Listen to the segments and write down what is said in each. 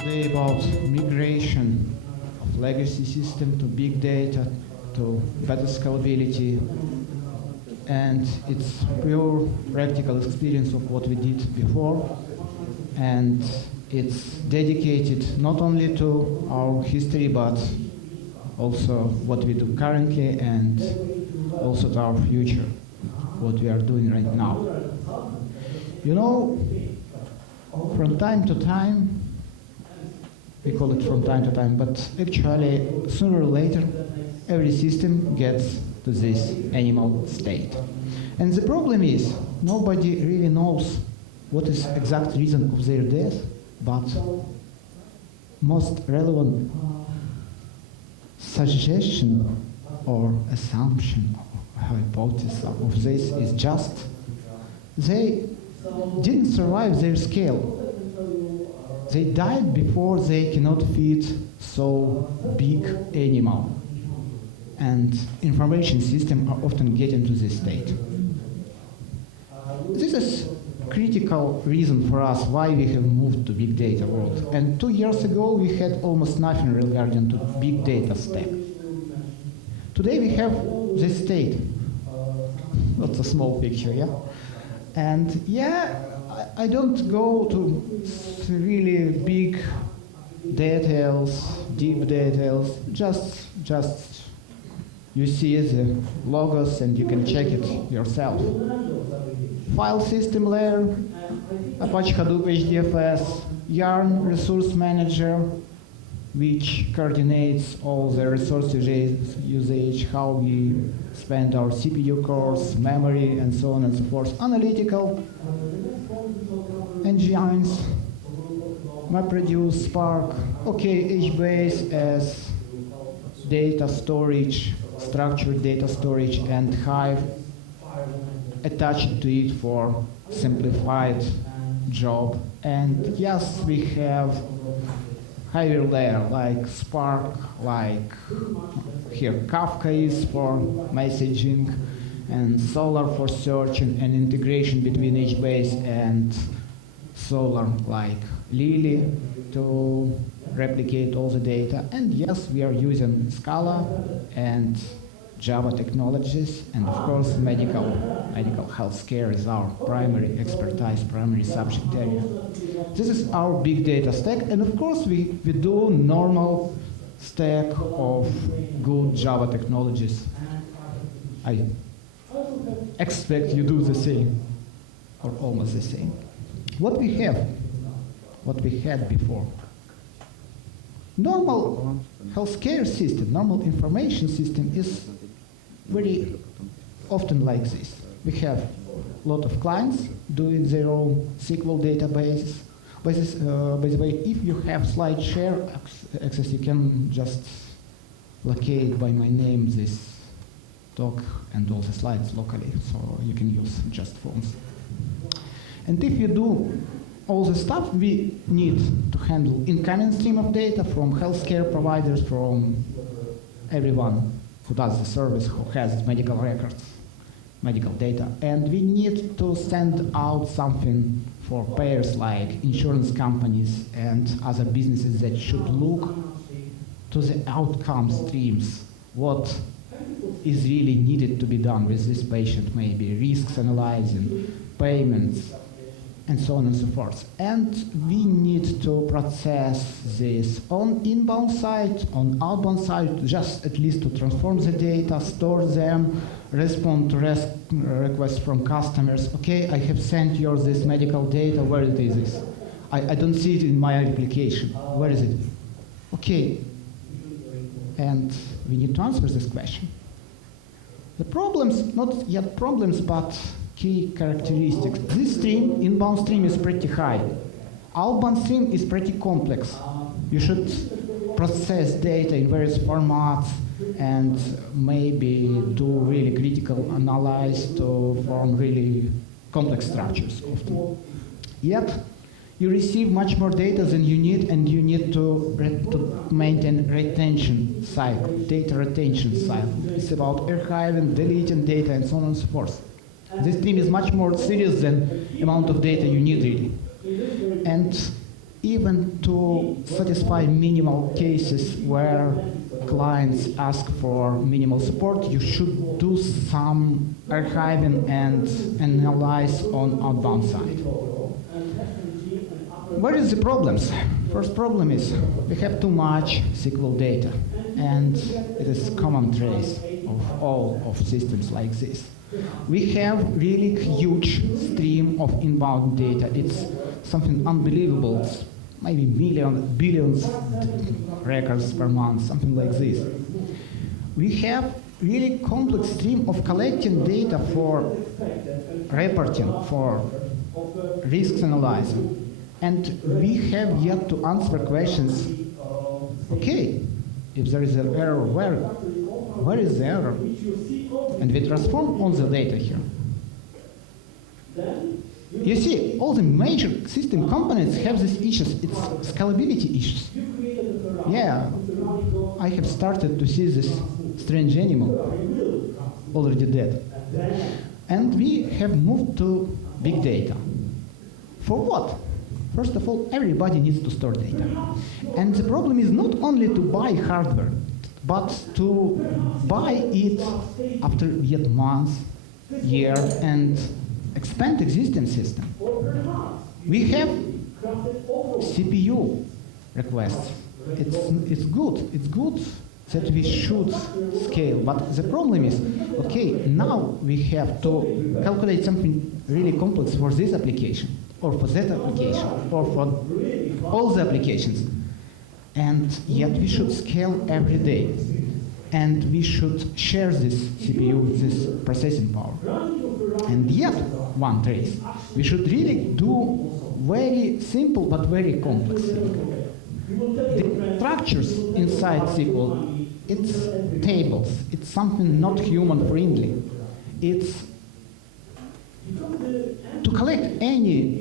today about migration of legacy system to big data, to better scalability, and it's pure practical experience of what we did before, and it's dedicated not only to our history but also what we do currently and also to our future, what we are doing right now. You know, from time to time, we call it from time to time, but actually sooner or later every system gets to this animal state. And the problem is nobody really knows what is exact reason of their death, but most relevant suggestion or assumption or hypothesis of this is just they didn't survive their scale. They died before they cannot feed so big animal. And information systems are often getting to this state. This is critical reason for us why we have moved to big data world. And 2 years ago we had almost nothing regarding to big data stack. Today we have this state. That's a small picture, yeah? And yeah, I don't go to really big details, deep details, just you see the logos and you can check it yourself. File system layer, Apache Hadoop HDFS, Yarn resource manager, which coordinates all the resource usage, how we spend our CPU cores, memory, and so on and so forth. Analytical engines, MapReduce, Spark, okay, HBase as data storage, structured data storage, and Hive attached to it for simplified job. And yes, we have higher layer like Spark, like here Kafka is for messaging, and Solar for search and integration between HBase and Solar like Lily to replicate all the data. And yes, we are using Scala and Java technologies, and of course medical healthcare is our primary expertise, primary subject area. This is our big data stack, and of course we do normal stack of good Java technologies. I expect you do the same, or almost the same. What we had before. Normal healthcare system, normal information system is very often like this. We have a lot of clients doing their own SQL databases. By the way, if you have slide share access, you can just locate by my name this talk and all the slides locally, so you can use just phones. And if you do all the stuff we need to handle incoming stream of data from healthcare providers, from everyone who does the service, who has medical records, medical data, and we need to send out something for payers like insurance companies and other businesses that should look to the outcome streams, what is really needed to be done with this patient, maybe risks analyzing, payments, and so on and so forth. And we need to process this on inbound side, on outbound side, just at least to transform the data, store them, respond to requests from customers. Okay, I have sent you this medical data, where it is? I don't see it in my application. Where is it? Okay, and we need to answer this question. The problems, not yet problems, but key characteristics. This stream, inbound stream, is pretty high. Outbound stream is pretty complex. You should process data in various formats and maybe do really critical analysis to form really complex structures often. Yet, you receive much more data than you need, and you need to maintain retention cycle, data retention cycle. It's about archiving, deleting data, and so on and so forth. This stream is much more serious than amount of data you need really. And even to satisfy minimal cases where clients ask for minimal support, you should do some archiving and analyze on outbound side. Where is the problems? First problem is we have too much SQL data, and it is common trace of all of systems like this. We have really huge stream of inbound data. It's something unbelievable. It's maybe billions records per month, something like this. We have really complex stream of collecting data for reporting, for risks analyzing. And we have yet to answer questions, okay, if there is an error, where is the error? And we transform all the data here. You see, all the major system components have these issues. It's scalability issues. Yeah, I have started to see this strange animal already dead. And we have moved to big data. For what? First of all, everybody needs to store data. And the problem is not only to buy hardware, but to buy it after yet months, year, and expand existing system. We have CPU requests. It's good that we should scale, but the problem is, okay, now we have to calculate something really complex for this application, or for that application, or for all the applications. And yet we should scale every day. And we should share this CPU with this processing power. And yet, one trace. We should really do very simple but very complex thing. The structures inside SQL, it's tables. It's something not human friendly. It's to collect any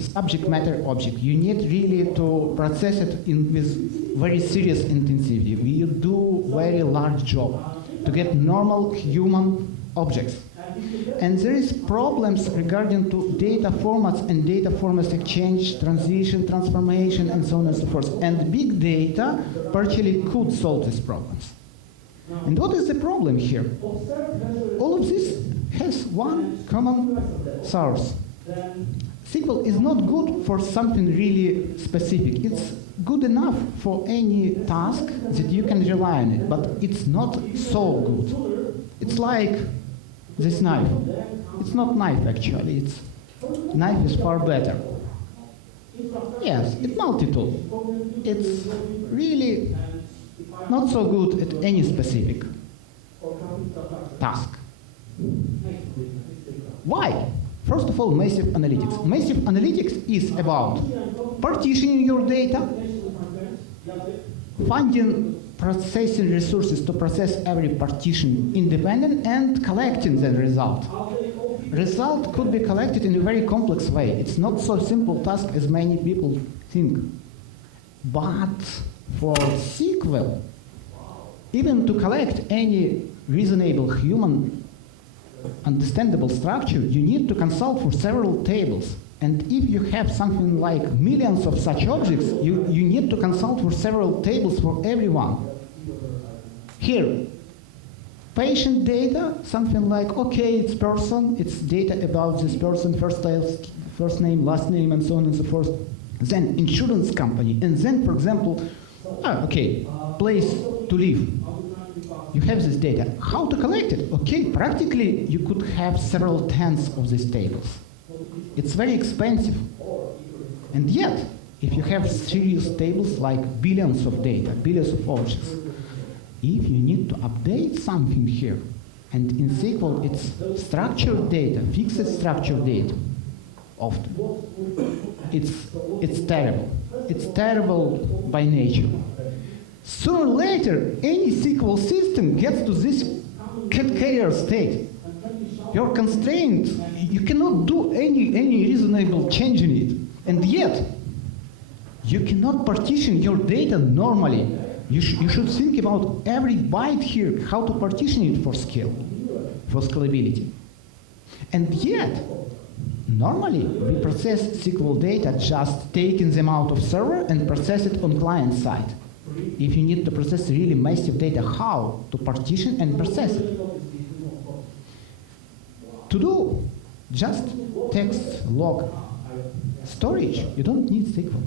subject matter object, you need really to process it with very serious intensity. We do very large job to get normal human objects. And there is problems regarding to data formats and data formats exchange, transition, transformation, and so on and so forth. And big data partially could solve these problems. And what is the problem here? All of this has one common source. SQL is not good for something really specific. It's good enough for any task that you can rely on it, but it's not so good. It's like this knife. It's not knife actually. Knife is far better. Yes, it's multi-tool. It's really not so good at any specific task. Why? First of all, massive analytics. Massive analytics is about partitioning your data, finding processing resources to process every partition independent, and collecting the result. Result could be collected in a very complex way. It's not so simple task as many people think. But for SQL, even to collect any reasonable human understandable structure, you need to consult for several tables. And if you have something like millions of such objects, you need to consult for several tables for everyone. Here, patient data, something like, okay, it's person, it's data about this person, first name, last name, and so on and so forth. Then insurance company, and then, for example, okay, place to live. You have this data. How to collect it? Okay, practically you could have several tens of these tables. It's very expensive. And yet, if you have serious tables like billions of data, billions of objects, if you need to update something here, and in SQL it's structured data, fixed structured data, often, it's terrible. It's terrible by nature. Sooner or later, any SQL system gets to this cat carrier state. You're constrained. You cannot do any reasonable change in it. And yet, you cannot partition your data normally. You should think about every byte here, how to partition it for scale, for scalability. And yet, normally, we process SQL data just taking them out of server and process it on client side. If you need to process really massive data, how to partition and process it? To do just text log storage, you don't need SQL.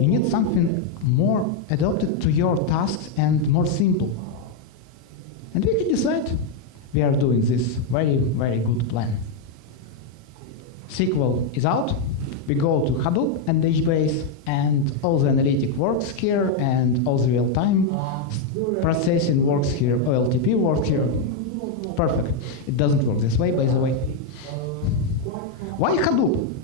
You need something more adapted to your tasks and more simple. And we can decide we are doing this very, very good plan. SQL is out. We go to Hadoop and HBase, and all the analytic works here, and all the real-time processing works here, OLTP works here. Perfect. It doesn't work this way, by the way. Why Hadoop?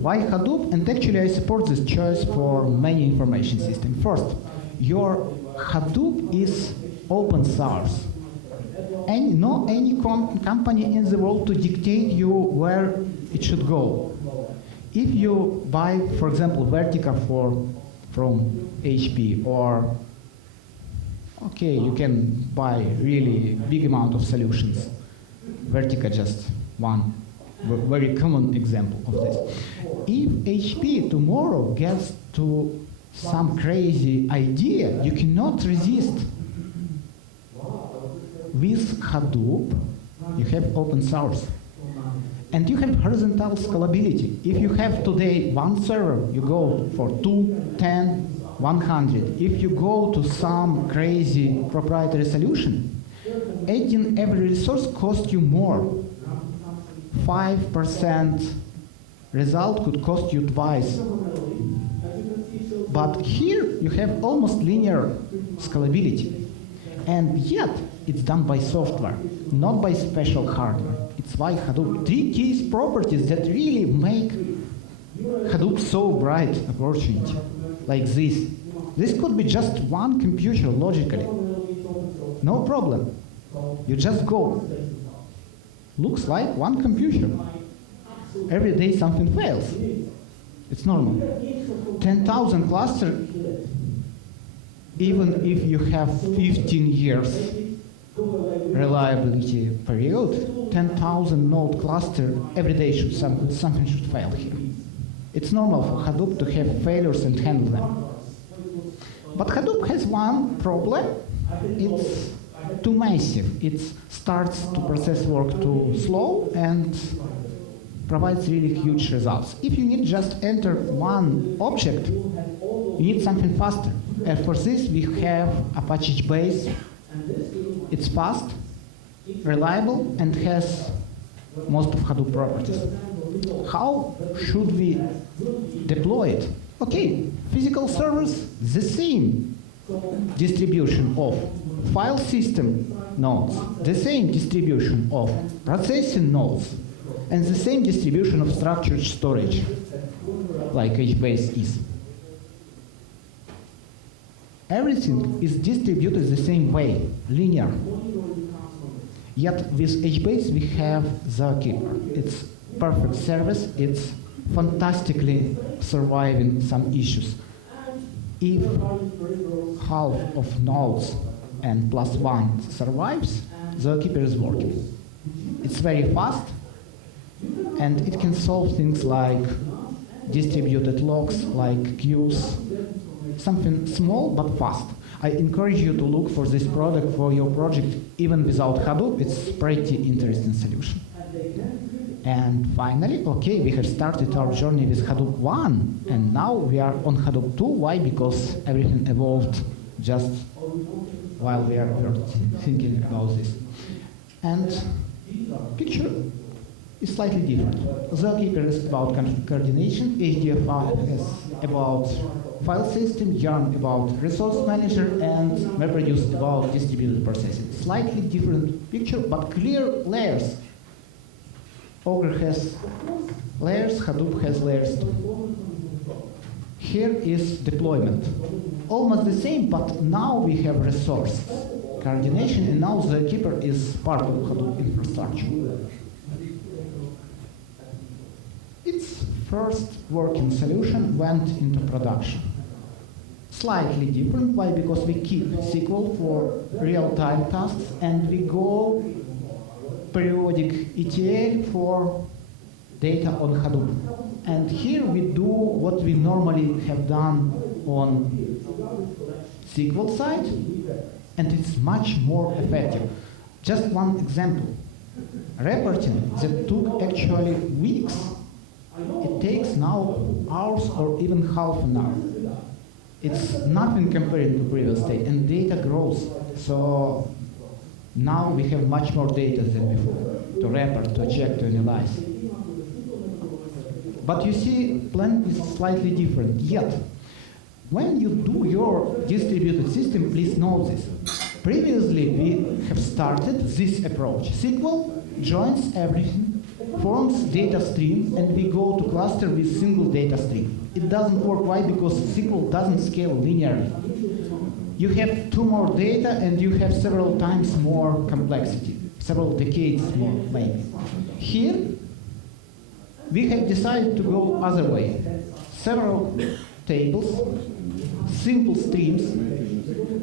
Why Hadoop? And actually, I support this choice for many information systems. First, your Hadoop is open source. No any company in the world to dictate you where it should go. If you buy, for example, Vertica from HP, or okay, you can buy really big amount of solutions. Vertica just one very common example of this. If HP tomorrow gets to some crazy idea, you cannot resist. With Hadoop, you have open source. And you have horizontal scalability. If you have today one server, you go for 2, 10, 100. If you go to some crazy proprietary solution, adding every resource costs you more. 5% result could cost you twice. But here you have almost linear scalability. And yet it's done by software, not by special hardware. It's why Hadoop. 3 keys properties that really make Hadoop so bright opportunity, like this. This could be just one computer logically. No problem. You just go. Looks like one computer. Every day something fails. It's normal. 10,000 clusters, even if you have 15 years reliability period, 10,000 node cluster, every day something should fail here. It's normal for Hadoop to have failures and handle them. But Hadoop has one problem. It's too massive. It starts to process work too slow and provides really huge results. If you need just enter one object, you need something faster. And for this, we have Apache HBase. It's fast, reliable, and has most of Hadoop properties. How should we deploy it? Okay, physical servers, the same distribution of file system nodes, the same distribution of processing nodes, and the same distribution of structured storage, like HBase is. Everything is distributed the same way, linear. Yet with HBase we have ZooKeeper. It's perfect service. It's fantastically surviving some issues. If half of nodes and plus one survives, ZooKeeper is working. It's very fast, and it can solve things like distributed logs, like queues, something small but fast. I encourage you to look for this product for your project even without Hadoop. It's a pretty interesting solution. And finally, okay, we have started our journey with Hadoop 1, and now we are on Hadoop 2. Why? Because everything evolved just while we are thinking about this. And picture is slightly different. ZooKeeper is about coordination, HDFI is about file system, Yarn about resource manager, and MapReduce about distributed processing. Slightly different picture, but clear layers. Ogre has layers, Hadoop has layers too. Here is deployment. Almost the same, but now we have resource coordination, and now ZooKeeper is part of Hadoop infrastructure. Its first working solution went into production. Slightly different. Why? Because we keep SQL for real-time tasks, and we go periodic ETL for data on Hadoop. And here we do what we normally have done on SQL side, and it's much more effective. Just one example. Reporting that took actually weeks, it takes now hours or even half an hour. It's nothing compared to previous state, and data grows. So now we have much more data than before to report, to check, to analyze. But you see, plan is slightly different. Yet, when you do your distributed system, please know this. Previously, we have started this approach. SQL joins everything, forms data stream, and we go to cluster with single data stream. It doesn't work. Why? Because SQL doesn't scale linearly. You have 2 more data, and you have several times more complexity, several decades more, maybe. Here, we have decided to go other way. Several tables, simple streams.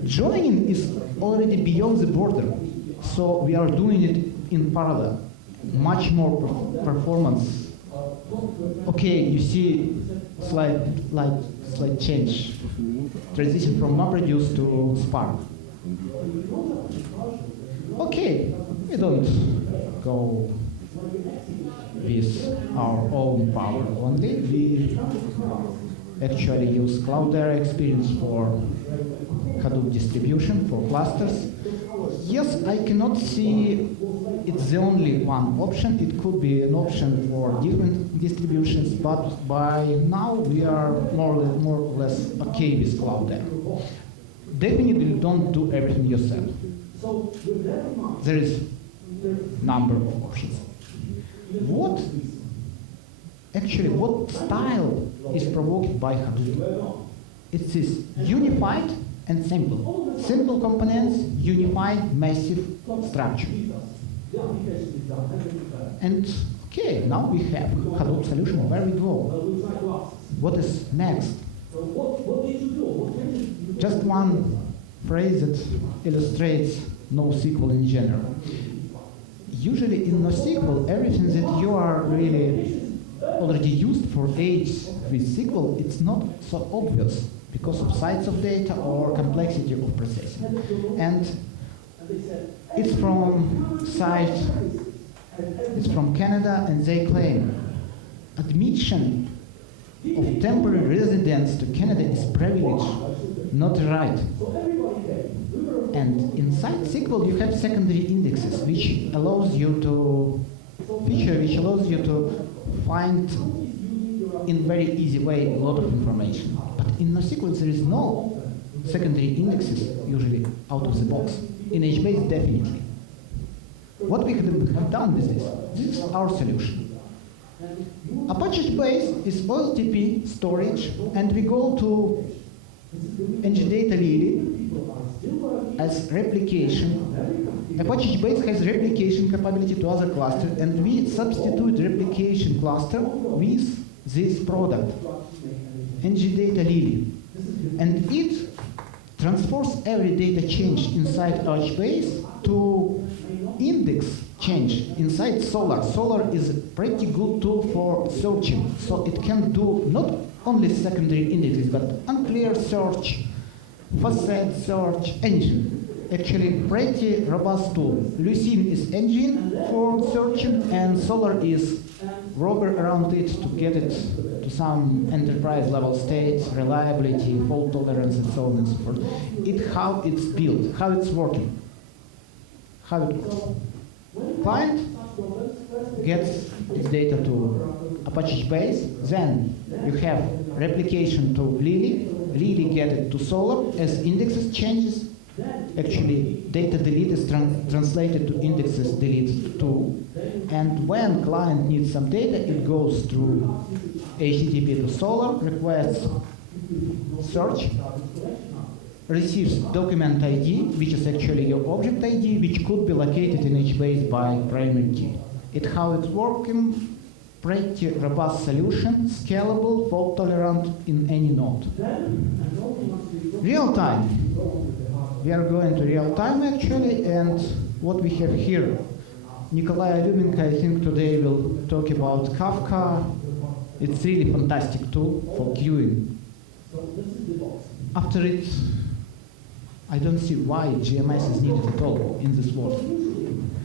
Joining is already beyond the border, so we are doing it in parallel. Much more performance. Okay, you see slight change. Transition from MapReduce to Spark. Okay, we don't go with our own power only. We actually use Cloudera experience for Hadoop distribution, for clusters. Yes, I cannot see it's the only one option. It could be an option for different distributions, but by now we are more or less okay with Cloudera. Definitely don't do everything yourself. There is number of options. What style is provoked by Hadoop? It is unified and simple. Simple components, unified, massive structure. And okay, now we have Hadoop solution. Where we go? What is next? Just one phrase that illustrates NoSQL in general. Usually in NoSQL, everything that you are really already used for age with SQL, it's not so obvious because of size of data or complexity of processing. And it's from site, it's from Canada, and they claim admission of temporary residents to Canada is privilege, not right. And inside SQL you have secondary indexes, which allows you to find in very easy way a lot of information. But in NoSQL there is no secondary indexes usually out of the box. In HBase definitely. What we have done with this is our solution. Apache HBase is OLTP storage, and we go to ngData Lily as replication. Apache HBase has replication capability to other clusters, and we substitute replication cluster with this product, ngData Lily. And it transfers every data change inside HBase to index change inside Solar. Solar is a pretty good tool for searching, so it can do not only secondary indexes, but unclear search, facet search, engine. Actually, pretty robust tool. Lucene is engine for searching, and Solar is rubber around it to get it to some enterprise level state, reliability, fault tolerance, and so on and so forth. How it's built, how it's working, how it works. Client gets its data to Apache HBase, then you have replication to Lily. Lily gets it to Solar as indexes changes. Actually, data delete is translated to indexes delete to. And when client needs some data, it goes through HTTP to Solar, requests search, receives document ID, which is actually your object ID, which could be located in HBase by primary key. How it's working, pretty robust solution, scalable, fault tolerant in any node. Real time. We are going to real time actually, and what we have here, Nikolai Lyubenko, I think today will talk about Kafka. It's really fantastic tool for queuing. After it, I don't see why GMS is needed at all in this world.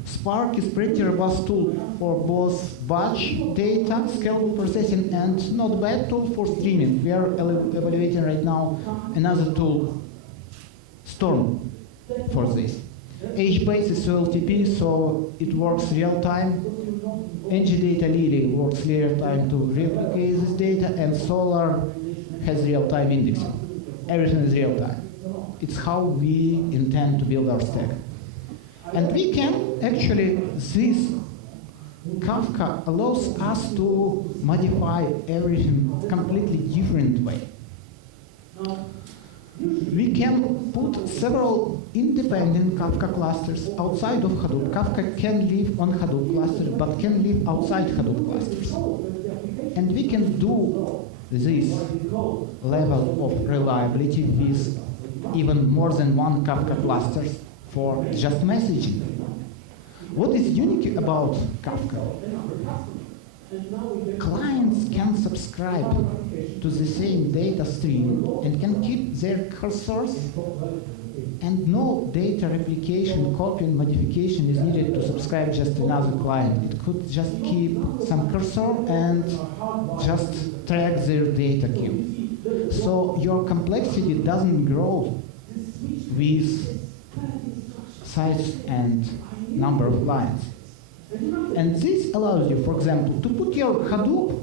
Spark is pretty robust tool for both batch data, scalable processing, and not bad tool for streaming. We are evaluating right now another tool, Storm, for this. HBase is OLTP, so it works real time. NGData Lily works real time to replicate this data, and Solar has real time indexing. Everything is real time. It's how we intend to build our stack. And we can actually, this Kafka allows us to modify everything completely different way. We can put several independent Kafka clusters outside of Hadoop. Kafka can live on Hadoop cluster, but can live outside Hadoop clusters. And we can do this level of reliability with even more than one Kafka cluster for just messaging. What is unique about Kafka? Clients can subscribe to the same data stream and can keep their cursors, and no data replication, copy, and modification is needed to subscribe just another client. It could just keep some cursor and just track their data queue. So your complexity doesn't grow with size and number of lines. And this allows you, for example, to put your Hadoop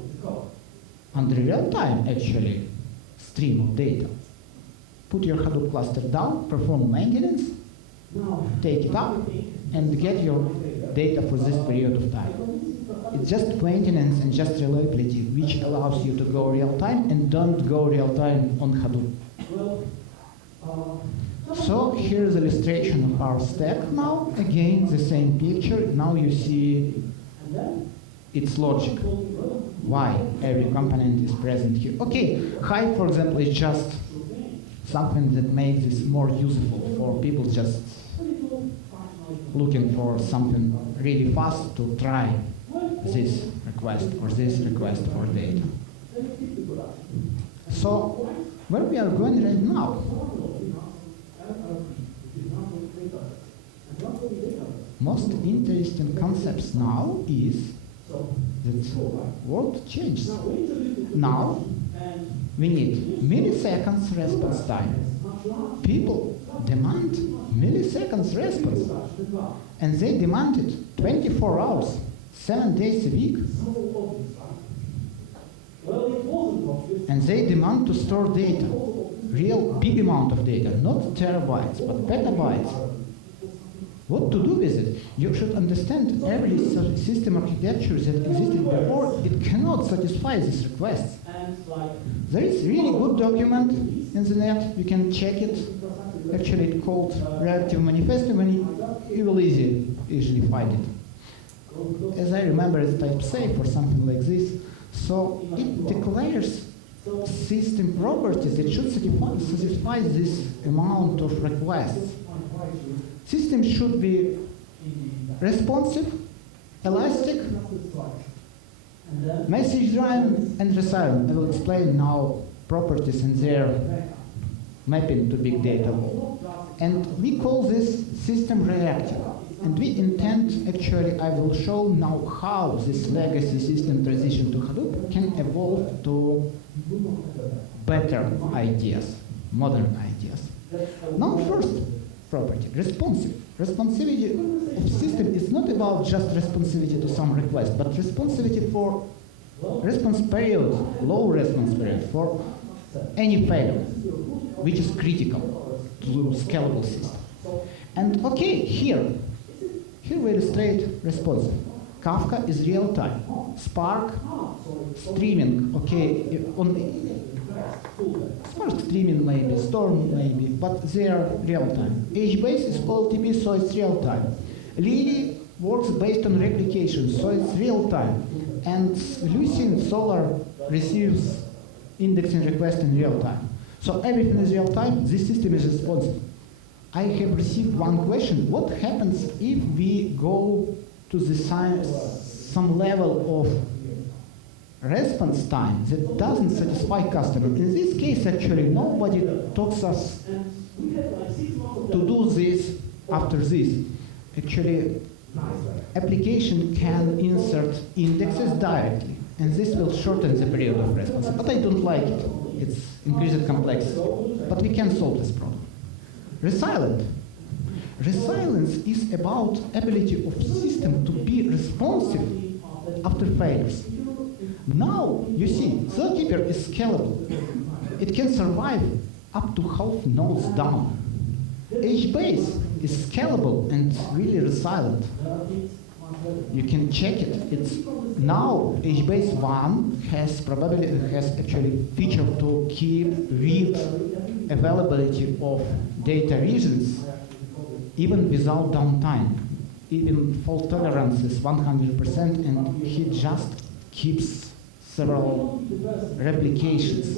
under real-time, actually, stream of data. Put your Hadoop cluster down, perform maintenance, take it up, and get your data for this period of time. It's just maintenance and just reliability, which allows you to go real-time and don't go real-time on Hadoop. So here's an illustration of our stack now. Again, the same picture. Now you see its logic. Why every component is present here. Okay, Hive, for example, is just something that makes this more useful for people just looking for something really fast to try this request or this request for data. So where we are going right now? Most interesting concepts now is that world changes. Now we need milliseconds response time. People demand milliseconds response, and they demand it 24 hours, 7 days a week. And they demand to store data, real big amount of data, not terabytes, but petabytes. What to do with it? You should understand every system architecture that existed before, it cannot satisfy these requests. There is really good document in the net, you can check it. Actually it's called Reactive Manifesto, and you will easily find it. As I remember, it's type safe or something like this. So it declares system properties that should satisfy this amount of requests. System should be responsive, elastic, message-driven, and resilient. I will explain now properties and their mapping to big data. And we call this system reactive. And we intend, actually, I will show now how this legacy system transition to Hadoop can evolve to better ideas, modern ideas. Now first, property, responsive. Responsivity of system is not about just responsivity to some request, but responsivity for response period, low response period, for any failure, which is critical to scalable system. And okay, here we illustrate responsive. Kafka is real time. Spark, streaming, okay, Spark streaming maybe, Storm maybe, but they are real time. HBase is OLTP, so it's real time. Lily works based on replication, so it's real time. And Lucene Solar receives indexing request in real time. So everything is real time, this system is responsive. I have received one question, what happens if we go to the some level of response time that doesn't satisfy customer. In this case, actually, nobody talks us to do this after this. Actually, application can insert indexes directly, and this will shorten the period of response. But I don't like it. It's increased complexity. But we can solve this problem. Resilient. Resilience is about ability of system to be responsive after failures. Now, you see, ZooKeeper is scalable. It can survive up to half nodes down. HBase is scalable and really resilient. You can check it. It's now HBase 1 has actually feature to keep read availability of data regions even without downtime. Even fault tolerance is 100%, and he just keeps several replications,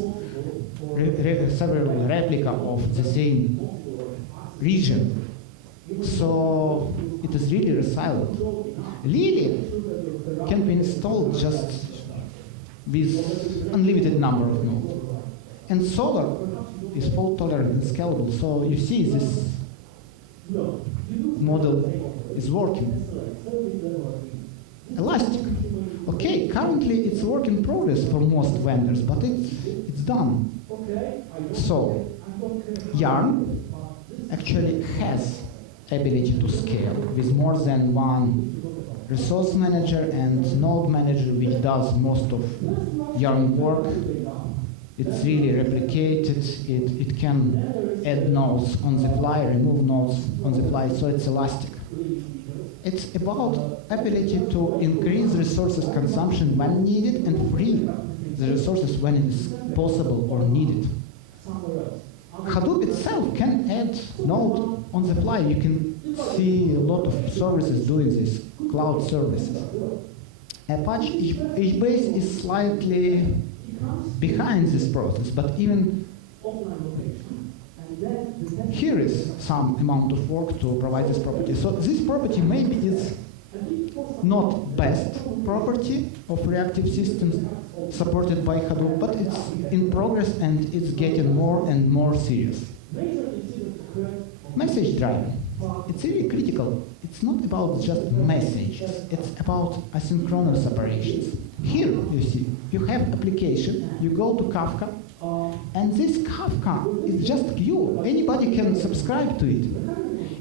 several replica of the same region. So it is really resilient. Lily can be installed just with unlimited number of nodes. And Solar is fault tolerant and scalable. So you see this model is working. Elastic. Okay, currently it's work in progress for most vendors, but it's done. So Yarn actually has ability to scale with more than one resource manager and node manager, which does most of Yarn work. It's really replicated. It can add nodes on the fly, remove nodes on the fly, so it's elastic. It's about ability to increase resources consumption when needed and free the resources when it is possible or needed. Hadoop itself can add node on the fly. You can see a lot of services doing this, cloud services. Apache HBase is slightly behind this process, but even here is some amount of work to provide this property. So this property maybe is not best property of reactive systems supported by Hadoop, but it's in progress and it's getting more and more serious. Message driving. It's really critical. It's not about just messages. It's about asynchronous operations. Here, you see, you have application, you go to Kafka, and this Kafka is just queue. Anybody can subscribe to it.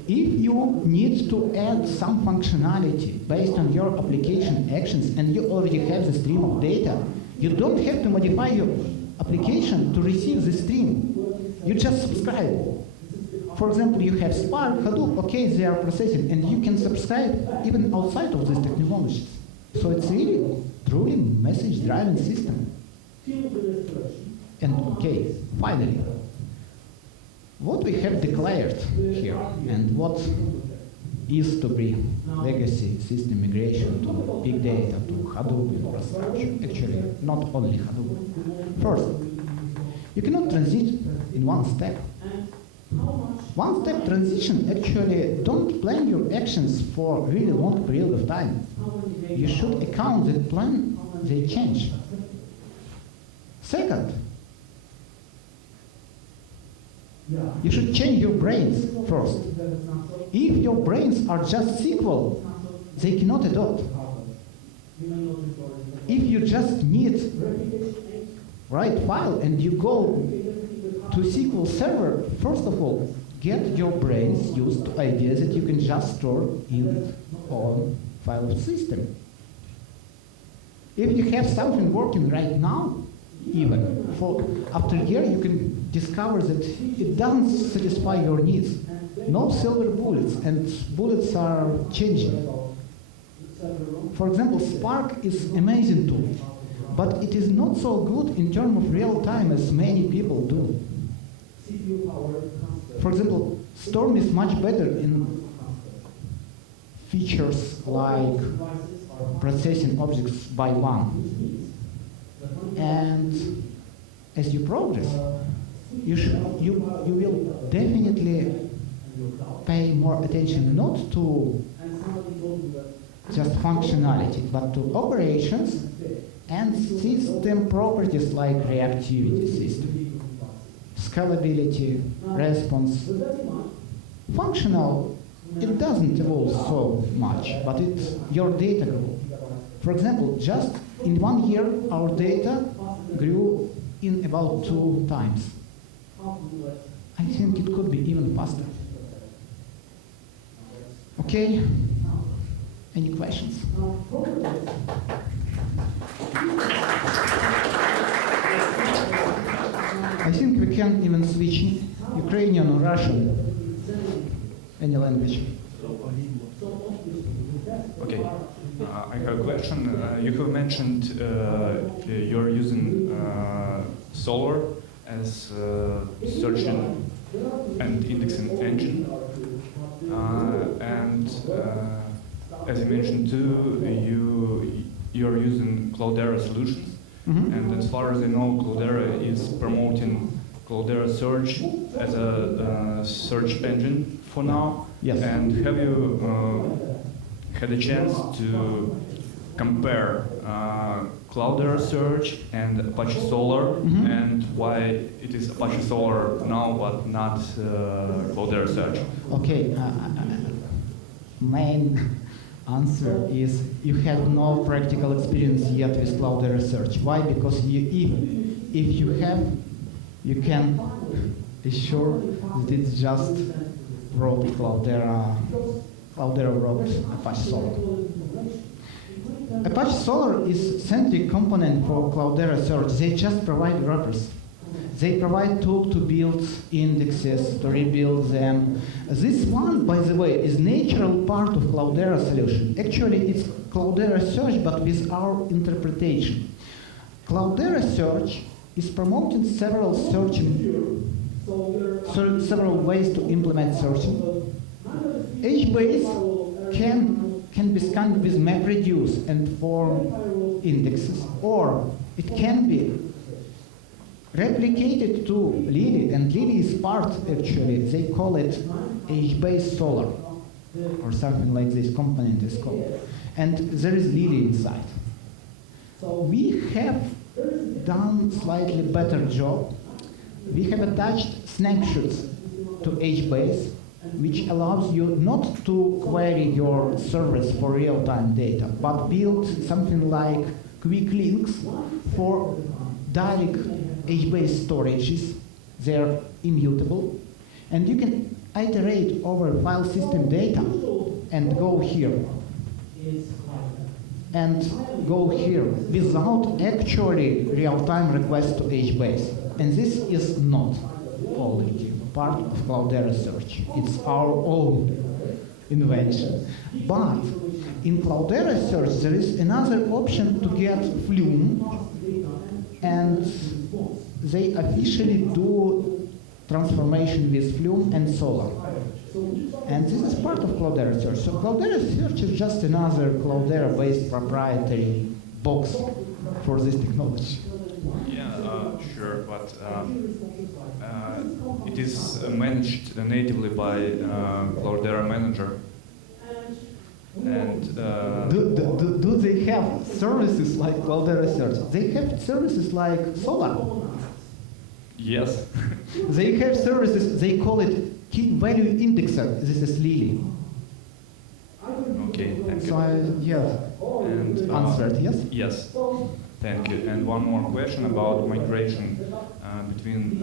If you need to add some functionality based on your application actions and you already have the stream of data, you don't have to modify your application to receive the stream. You just subscribe. For example, you have Spark, Hadoop, okay, they are processing, and you can subscribe even outside of these technologies. So it's really truly message-driven system. And okay, finally, what we have declared here and what is to be legacy system migration to big data, to Hadoop infrastructure, actually not only Hadoop. First, you cannot transit in one step. One-step transition, actually, don't plan your actions for a really long period of time. You should account that plan, they change. Second, you should change your brains first. If your brains are just SQL, they cannot adopt. If you just need write file and you go to SQL Server, first of all, get your brains used to idea that you can just store in on file system. If you have something working right now, even for after a year, you can discover that it doesn't satisfy your needs. No silver bullets, and bullets are changing. For example, Spark is an amazing tool, but it is not so good in terms of real time as many people do. For example, Storm is much better in features like processing objects by one. And as you progress, you will definitely pay more attention not to just functionality, but to operations and system properties like reactivity system, scalability, response. Functional, it doesn't evolve so much, but it's your data grew. For example, just in 1 year, our data grew in about 2 times. I think it could be even faster. Okay, any questions? I think we can even switch Ukrainian or Russian, any language. Okay, I have a question. You have mentioned you're using Solr as search and indexing engine. And as you mentioned too, you're using Cloudera solutions. Mm-hmm. And as far as I know, Cloudera is promoting Cloudera Search as a search engine for now. Yes. And have you had a chance to compare Cloudera Search and Apache Solr, Mm-hmm. and why it is Apache Solr now but not Cloudera Search? Okay, main answer is you have no practical experience yet with Cloudera Search. Why? Because even if you have, you can assure that it's just wrote Cloudera wrote Apache Solr. Apache Solr is centric component for Cloudera Search. They just provide wrappers. They provide tool to build indexes, to rebuild them. This one, by the way, is natural part of Cloudera solution. Actually, it's Cloudera Search, but with our interpretation. Cloudera Search is promoting several ways to implement searching. HBase can be scanned with MapReduce and form indexes, or it can be replicated to Lily, and Lily is part, actually, they call it HBase Solr, or something like this component is called. And there is Lily inside. We have done slightly better job. We have attached snapshots to HBase, which allows you not to query your service for real-time data, but build something like quick links for direct HBase storages. They're immutable. And you can iterate over file system data and go here. And go here without actually real-time request to HBase. And this is not already part of Cloudera Search. It's our own invention. But in Cloudera Search, there is another option to get Flume, and they officially do transformation with Flume and Solr. And this is part of Cloudera Search. So Cloudera Search is just another Cloudera-based proprietary box for this technology. Yeah, sure, but it is managed natively by Cloudera Manager. And do they have services like Cloudera Search? They have services like Solr. yes. They have services, they call it key value indexer. This is Lily. Okay, thank you. So And answered, yes? Yes, thank you. And one more question about migration between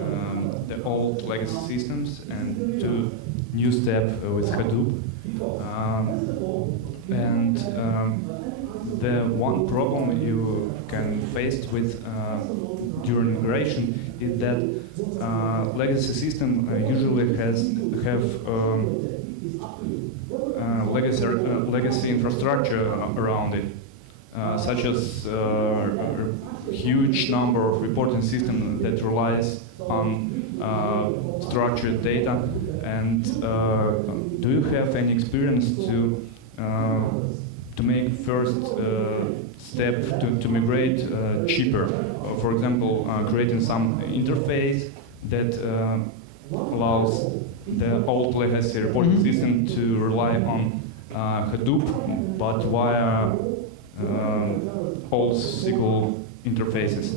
the old legacy systems and to new step with Hadoop. The one problem you can face with during migration is that legacy system usually have legacy infrastructure around it, such as huge number of reporting systems that relies on structured data. And do you have any experience to make first step to migrate cheaper? For example, creating some interface that allows the old legacy reporting system to rely on Hadoop, but via whole SQL interfaces?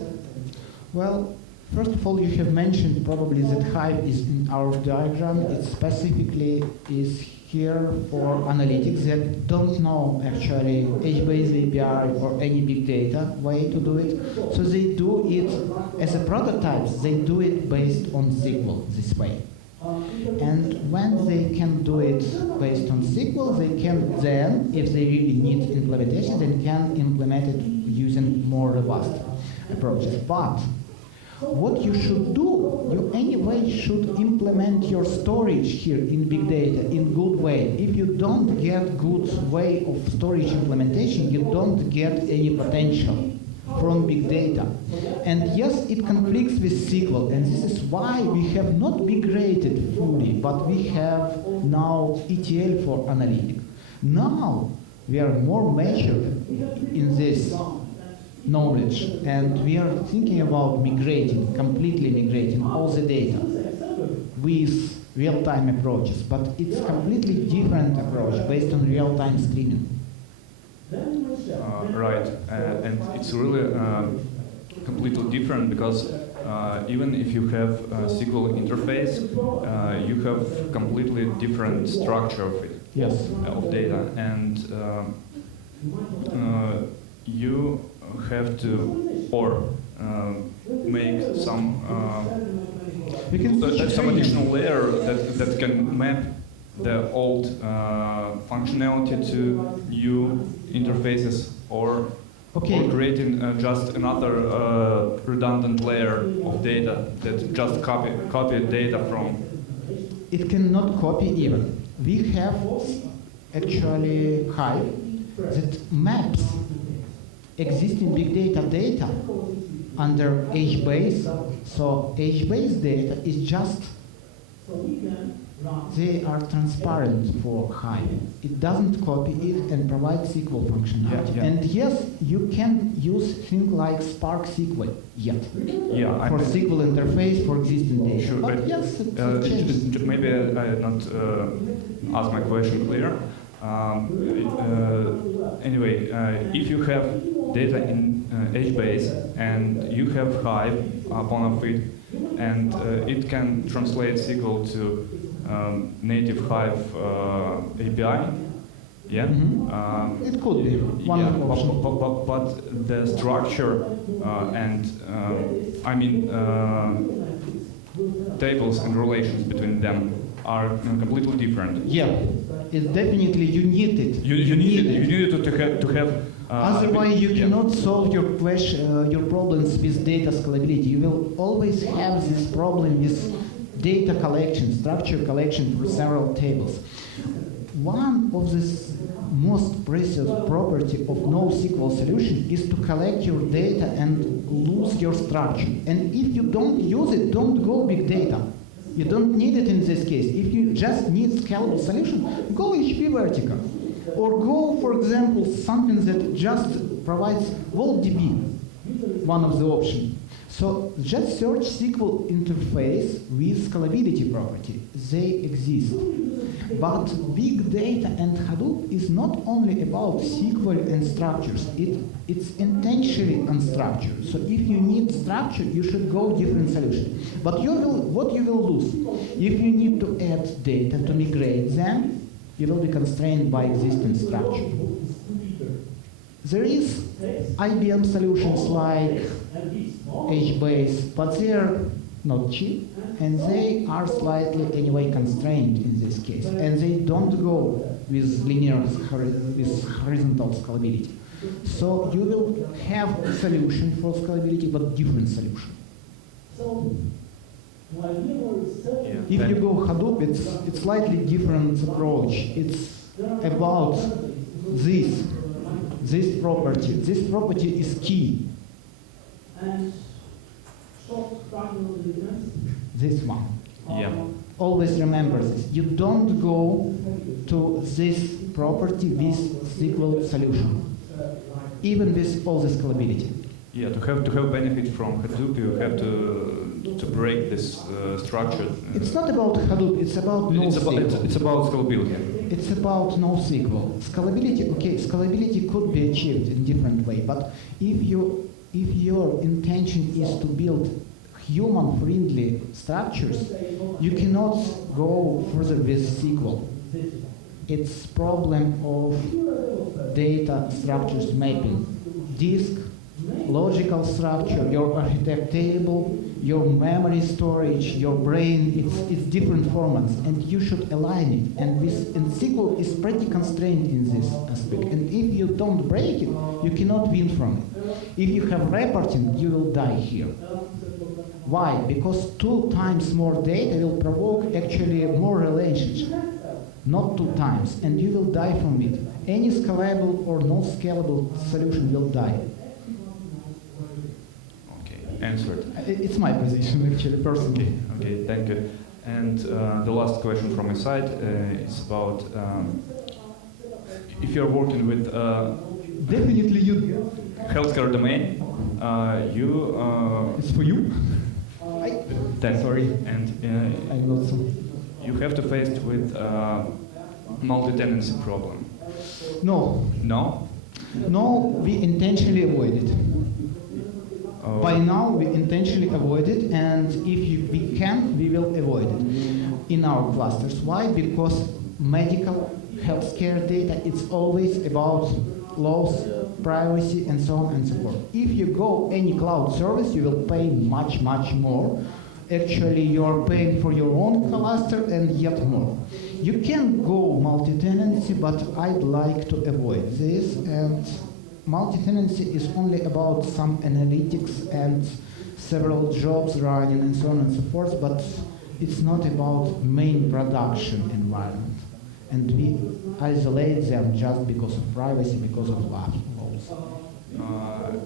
Well, first of all, you have mentioned probably that Hive is in our diagram. It specifically is here for analytics that don't know actually HBase API or any big data way to do it. So they do it as a prototype. They do it based on SQL this way. And when they can do it based on SQL, they can then, if they really need implementation, they can implement it using more robust approaches. But what you should do, you anyway should implement your storage here in big data in good way. If you don't get good way of storage implementation, you don't get any potential from big data. And yes, it conflicts with SQL, and this is why we have not migrated fully, but we have now ETL for analytics. Now we are more mature in this knowledge, and we are thinking about migrating, completely migrating all the data with real-time approaches, but it's completely different approach based on real-time streaming. Right, and it's really completely different because even if you have a SQL interface, you have completely different structure of it, yes, of data, and you have to make some some additional layer that can map the old functionality to new interfaces, or creating just another redundant layer of data that just copy data from. It cannot copy even. We have actually Hive that maps existing big data under HBase. So HBase data is just, they are transparent for Hive. It doesn't copy it and provide SQL functionality. Yeah. And yes, you can use things like Spark SQL yet for SQL interface for existing data. Sure, but yes, it changes. Maybe I not ask my question clear. Anyway, if you have data in HBase and you have Hive upon of it, and it can translate SQL to native Hive API, yeah? Mm-hmm. It could be one option. But the structure and I mean tables and relations between them are completely different. Yeah, it's definitely you need it. You need it to have. Otherwise, you cannot solve your question, your problems with data scalability. You will always have this problem with data collection, structure collection for several tables. One of the most precious property of NoSQL solution is to collect your data and lose your structure. And if you don't use it, don't go big data. You don't need it in this case. If you just need scalable solution, go HP vertical. Or go, for example, something that just provides VaultDB, one of the options. So just search SQL interface with scalability property. They exist. But big data and Hadoop is not only about SQL and structures. It's intentionally unstructured. So if you need structure, you should go different solution. But what you will lose? If you need to add data to migrate them, you will be constrained by existing structure. There is IBM solutions like HBase, but they are not cheap, and they are slightly anyway constrained in this case, and they don't go with linear, with horizontal scalability. So you will have a solution for scalability, but different solution. If you go Hadoop, it's slightly different approach. It's about this property. This property is key. This one. Yeah. Always remember this. You don't go to this property with SQL solution, even with all the scalability. Yeah, to have benefit from Hadoop, you have to to break this structure? It's not about Hadoop, it's about NoSQL. It's about scalability. It's about NoSQL. Scalability could be achieved in different way, but if your intention is to build human-friendly structures, you cannot go further with SQL. It's problem of data structures mapping. Disk, logical structure, your architect table, your memory storage, your brain, it's different formats, and you should align it. And SQL is pretty constrained in this aspect. And if you don't break it, you cannot win from it. If you have reporting, you will die here. Why? Because 2 times more data will provoke actually more relationship, not 2 times, and you will die from it. Any scalable or non scalable solution will die. Answered. It's my position, actually, personally. Okay, thank you. And the last question from my side is about if you're working with definitely you healthcare domain, it's for you. Sorry. And I'm not so. you have to face with multi-tenancy problem. No. No? No, we intentionally avoid it. By now, we intentionally avoid it, and if we can, we will avoid it in our clusters. Why? Because medical healthcare data, it's always about laws, privacy, and so on and so forth. If you go any cloud service, you will pay much, much more. Actually, you're paying for your own cluster and yet more. You can go multi-tenancy, but I'd like to avoid this. And multi-tenancy is only about some analytics and several jobs running and so on and so forth, but it's not about main production environment. And we isolate them just because of privacy, because of laws.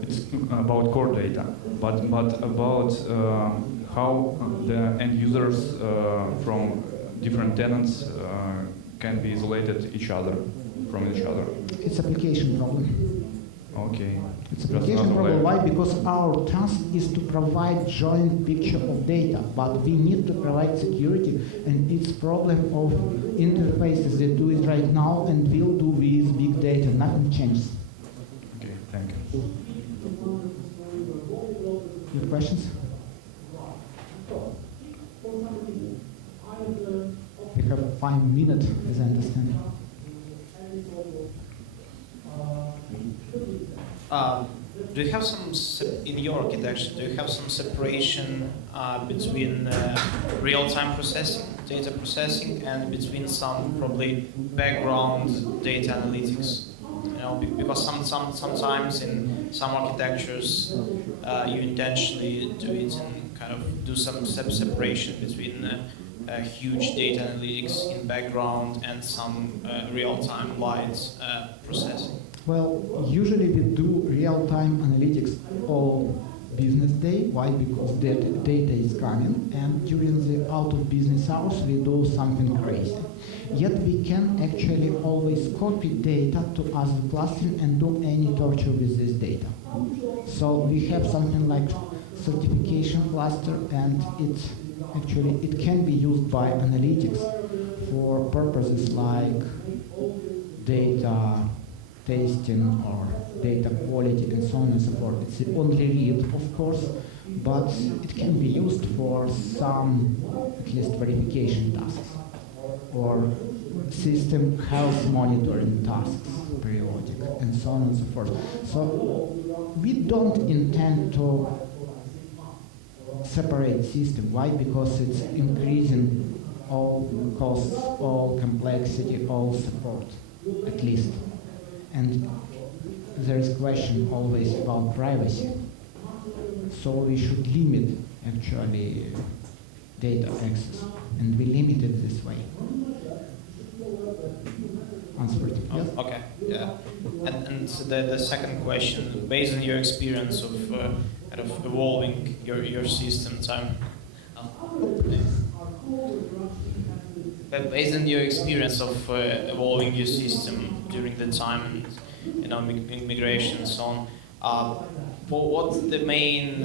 It's about core data, but about how the end users from different tenants can be isolated from each other. It's application problem. Okay. It's application problem. Why? Because our task is to provide joint picture of data, but we need to provide security, and it's problem of interfaces that do it right now and will do with big data. Nothing changes. Okay, thank you. You have questions? We have 5 minutes, as I understand. Do you have some, in your architecture, do you have some separation between real-time processing, data processing, and between some probably background data analytics? You know, because sometimes in some architectures you intentionally do it and kind of do some separation between huge data analytics in background and some real-time light processing. Well, usually we do real-time analytics all business day. Why? Because data is coming, and during the out of business hours we do something crazy. Yet we can actually always copy data to other clustering and do any torture with this data. So we have something like certification cluster, and it can be used by analytics for purposes like data tasting or data quality and so on and so forth. It's only read, of course, but it can be used for some, at least, verification tasks or system health monitoring tasks, periodic, and so on and so forth. So we don't intend to separate system. Why? Because it's increasing all costs, all complexity, all support, at least. And there is question always about privacy. So we should limit actually data access, and we limit it this way. Answered. Yes? Okay, yeah. And the second question, based on your experience of kind of evolving your system time, but based on your experience of evolving your system during the time, you know, migration and so on, what's the main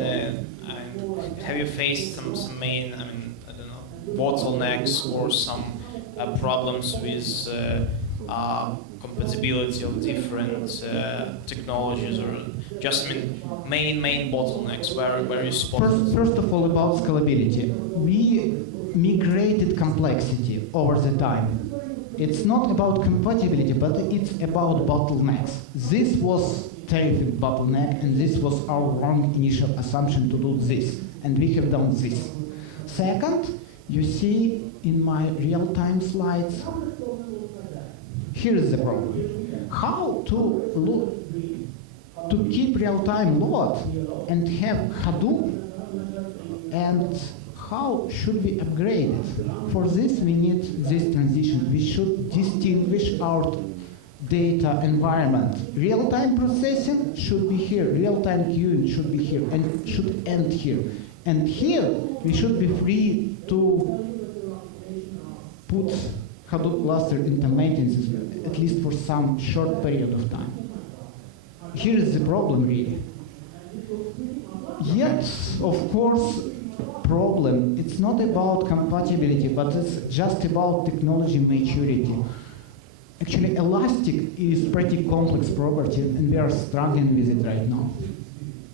have you faced some main, I mean, I don't know, bottlenecks or some problems with compatibility of different technologies, or just, I mean, main bottlenecks where you spot? First of all, about scalability. We migrated complexity over the time. It's not about compatibility, but it's about bottlenecks. This was terrific bottleneck, and this was our wrong initial assumption to do this, and we have done this. Second, you see in my real-time slides, here is the problem. How to keep real-time load and have Hadoop, and how should we upgrade it? For this, we need this transition. We should distinguish our data environment. Real-time processing should be here. Real-time queuing should be here and should end here. And here, we should be free to put Hadoop cluster into maintenance, at least for some short period of time. Here is the problem, really. Yet, of course, problem, it's not about compatibility, but it's just about technology maturity. Actually, Elastic is pretty complex property, and we are struggling with it right now.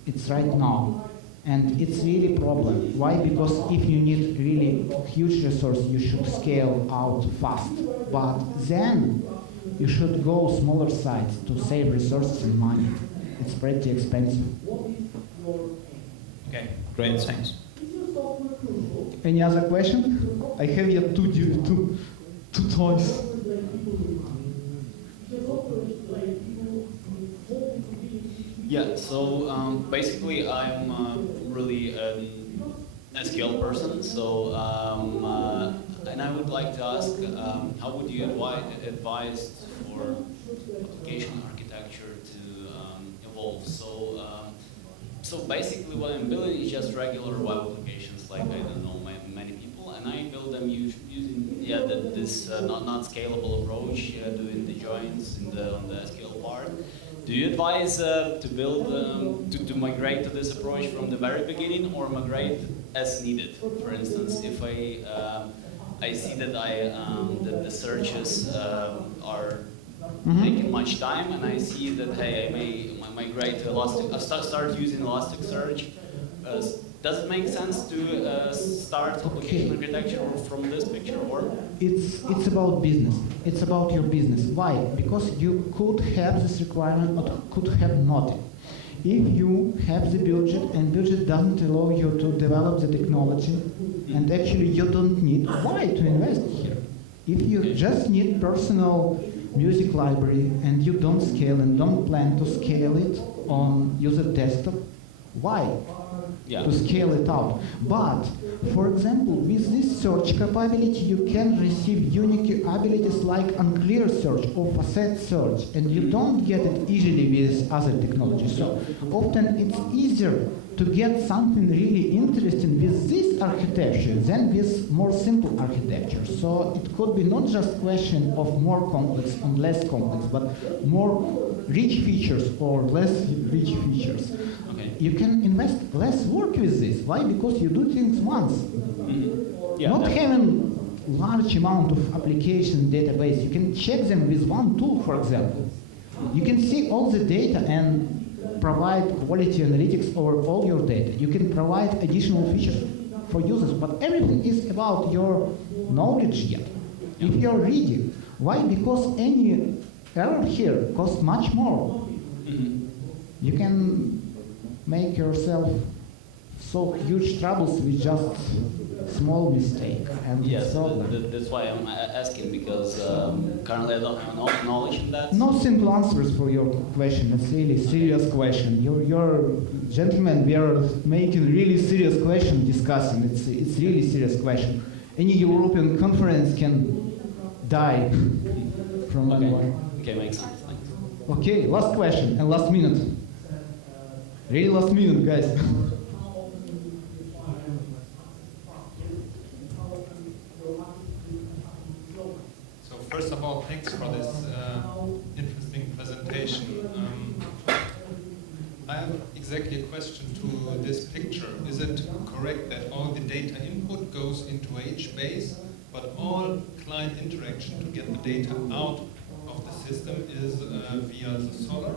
It's right now. And it's really a problem. Why? Because if you need really huge resource, you should scale out fast. But then you should go smaller size to save resources and money. It's pretty expensive. Okay, great, thanks. Any other question? I have here two toys. Yeah, so basically I'm really an SQL person, so and I would like to ask, how would you advise for application architecture to evolve? So basically what I'm building is just regular web applications, like, I don't know, many people, and I build them using this not scalable approach, doing the joins on the SQL part. Do you advise to build, to migrate to this approach from the very beginning, or migrate as needed? For instance, if I see that that the searches are taking much time, and I see that, hey, I may migrate to Elastic, start using Elasticsearch. Does it make sense to start application architecture from this picture, or? It's about business. It's about your business. Why? Because you could have this requirement, but could have not. If you have the budget and budget doesn't allow you to develop the technology, and actually you don't need, why to invest here? If you just need personal music library and you don't scale and don't plan to scale it on user desktop, why? Yeah. To scale it out. But, for example, with this search capability, you can receive unique abilities like unclear search or facet search, and you don't get it easily with other technologies. So often it's easier to get something really interesting with this architecture than with more simple architecture. So it could be not just a question of more complex and less complex, but more rich features or less rich features. You can invest less work with this. Why? Because you do things once. Mm-hmm. Yeah, not having large amount of application database. You can check them with one tool, for example. You can see all the data and provide quality analytics over all your data. You can provide additional features for users, but everything is about your knowledge yet. If you're ready. Why? Because any error here costs much more. Mm-hmm. You can make yourself so huge troubles with just small mistake, and yes, problem. That's why I'm asking, because currently I don't have enough knowledge in that. No simple answers for your question. It's really serious question. You're gentlemen, we are making really serious question discussing. It's really serious question. Any European conference can die from that one. Okay, makes sense. Thanks. Okay, last question and last minute. Really last minute, guys. So first of all, thanks for this interesting presentation. I have exactly a question to this picture. Is it correct that all the data input goes into HBase, but all client interaction to get the data out of the system is via the Solr?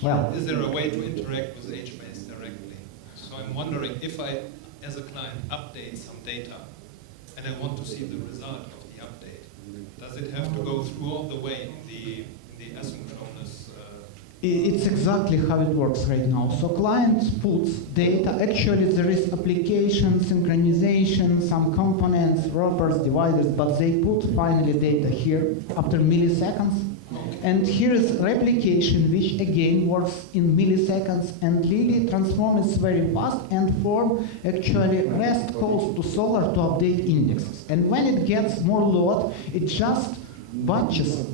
Well, Is there a way to interact with HBase directly? So I'm wondering if I, as a client, update some data and I want to see the result of the update, does it have to go through all the way in the asynchronous? it's exactly how it works right now. So client puts data. Actually, there is application, synchronization, some components, wrappers, dividers, but they put finally data here after milliseconds. And here is replication, which again works in milliseconds and really transforms very fast and form actually REST calls to Solr to update indexes. And when it gets more load, it just batches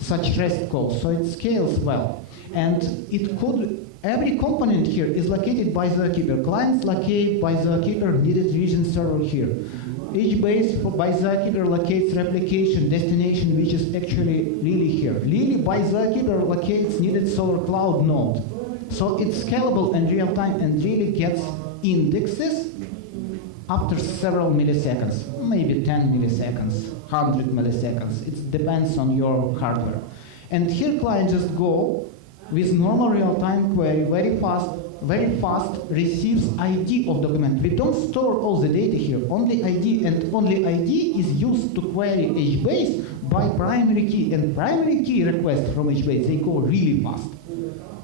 such REST calls, so it scales well. And it could, every component here is located by ZooKeeper. Clients locate by ZooKeeper needed region server here. HBase by ZooKeeper locates replication destination, which is actually Lily here. Lily by ZooKeeper locates needed Solr cloud node. So it's scalable and real time and really gets indexes after several milliseconds, maybe 10 milliseconds, 100 milliseconds. It depends on your hardware. And here client just go with normal real-time query, very fast receives ID of document. We don't store all the data here, only ID, and only ID is used to query HBase by primary key, and primary key requests from HBase, they go really fast.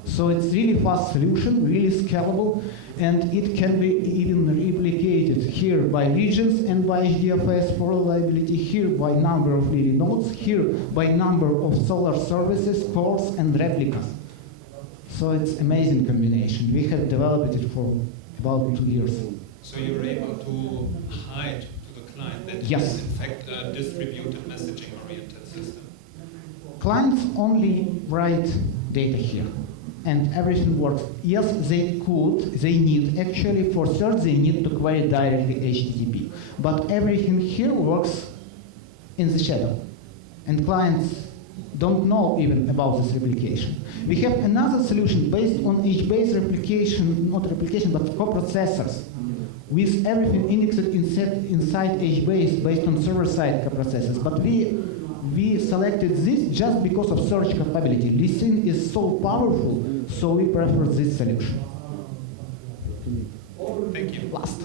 So it's really fast solution, really scalable, and it can be even replicated here by regions and by HDFS for reliability, here by number of Lily nodes, here by number of Solr services, cores, and replicas. So it's amazing combination. We have developed it for about 2 years. So you're able to hide to the client that Yes. it's in fact a distributed messaging-oriented system. Clients only write data here, and everything works. Yes, they need, actually for search, they need to query directly HTTP. But everything here works in the shadow, and clients don't know even about this replication. We have another solution based on HBase replication, not replication, but coprocessors, with everything indexed inside HBase based on server-side coprocessors. But we selected this just because of search capability. Listening is so powerful, so we prefer this solution. Thank you. Last.